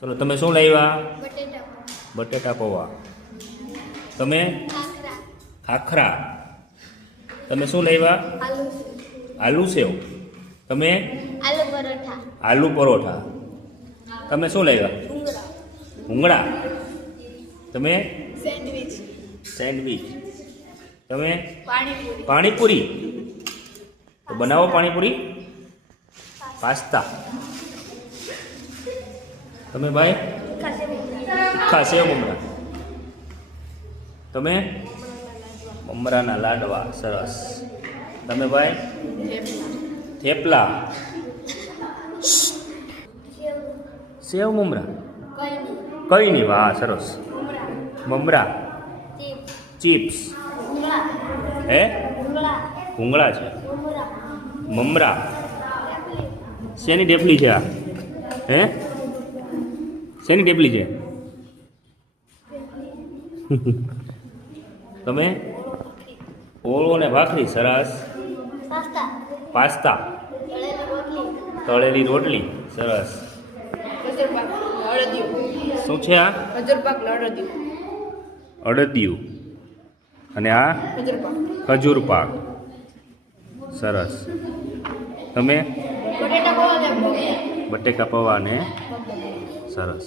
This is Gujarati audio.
ચલો તમે શું લાવ્યા? બટેટા બટેટા પૌવા. તમે? ખાખરા ખાખરા. તમે શું લાવ્યા? આલુ આલુ સેવ. તમે? આલુ પરોઠા આલુ પરોઠા. તમે શું લાવ્યા? ભૂંગળા ભૂંગળા. તમે? Sandwich sandwich. તમે? પાણીપુરી પાણીપુરી. તો બનાવો પાણીપુરી. પાસ્તા. તમે ભાઈ? તીખા સેવ મમરા. તમે? મમરાના લાડવા. સરસ. તમે ભાઈ? થેપલા. સેવ મમરા. કઈ નહીં. વાહ, સરસ. મમરા. ચિપ્સ. હે? ભૂંગળા છે. મમરા. શેની ડેપલી છે આ? હે? શેની ડેપલી છે? તમે? ઓળો ને ભાખરી. સરસ. પાસ્તા. તળેલી રોટલી. સરસ. શું છે આ? અડદિયું. અને આ ખજૂર પાક. સરસ. તમે? બટેકા પૌવા ને સરસ.